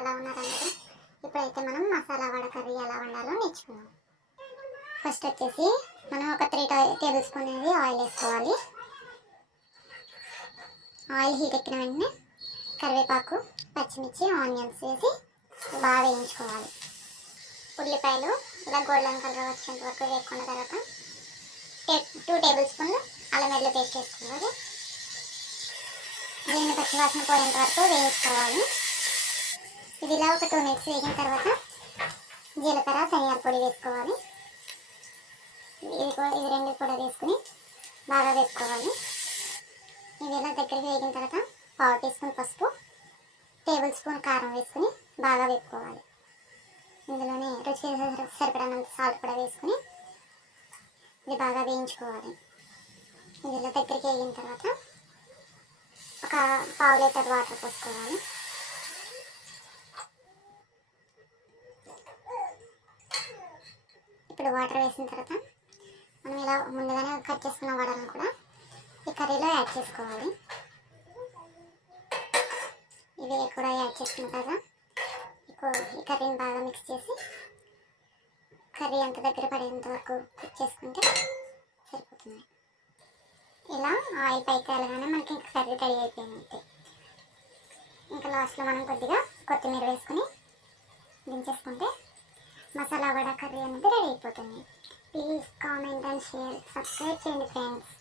ఎలా ఉన్నారంటే ఇప్పుడైతే మనం మసాలా వడ కర్రీ ఎలా వండాలో నేర్చుకుందాం. ఫస్ట్ వచ్చేసి మనం ఒక 3 టేబుల్ స్పూన్ అనేది ఆయిల్ వేసుకోవాలి. ఆయిల్ హీట్ ఎక్కిన వెంటనే కరివేపాకు, పచ్చిమిర్చి, ఆనియన్స్ వేసి బాగా వేయించుకోవాలి. ఉల్లిపాయలు ఇలా గోల్డెన్ కలర్ వచ్చేంత వరకు వేసుకున్న తర్వాత 2 టేబుల్ స్పూన్లు అల్లం వెల్లుల్లి పేస్ట్ వేసుకోవాలి. దీన్ని పచ్చివాసన పోయేంత వరకు వేయించుకోవాలి. ఇది ఇలా ఒక 2 మినిట్స్ వేగిన తర్వాత జీలకర్ర, ధనియాల పొడి వేసుకోవాలి. ఇవి రెండు కూడా వేసుకుని బాగా వేసుకోవాలి. ఇవి ఇలా దగ్గరికి వేగిన తర్వాత 1/2 టీ స్పూన్ పసుపు, టేబుల్ స్పూన్ కారం వేసుకుని బాగా వేపుకోవాలి. ఇందులోనే రుచికి సరిపడినంత సాల్ట్ కూడా వేసుకుని ఇది బాగా వేయించుకోవాలి. ఇది ఇలా దగ్గరికి వేగిన తర్వాత ఒక 1/2 లీటర్ వాటర్ పోసుకోవాలి. ఇప్పుడు వాటర్ వేసిన తర్వాత మనం ఇలా ముందుగానే కట్ చేసుకున్న వడలను కూడా ఈ కర్రీలో యాడ్ చేసుకోవాలి. ఇవి కూడా యాడ్ చేసుకున్న తర్వాత ఈ కర్రీని బాగా మిక్స్ చేసి కర్రీ అంత దగ్గర పడేంత వరకు కుక్ చేసుకుంటే సరిపోతుంది. ఇలా ఆయిల్ పైకి వెళ్ళగానే మనకి ఇంకా కర్రీ రెడీ అయిపోయింది. ఇంకా లాస్ట్లో మనం కొద్దిగా కొత్తిమీర వేసుకొని దించేసుకుంటే మసాలా వడ కర్రీ అనేది రెడీ అయిపోతుంది. Please comment and share, subscribe చేయండి ఫ్రెండ్స్.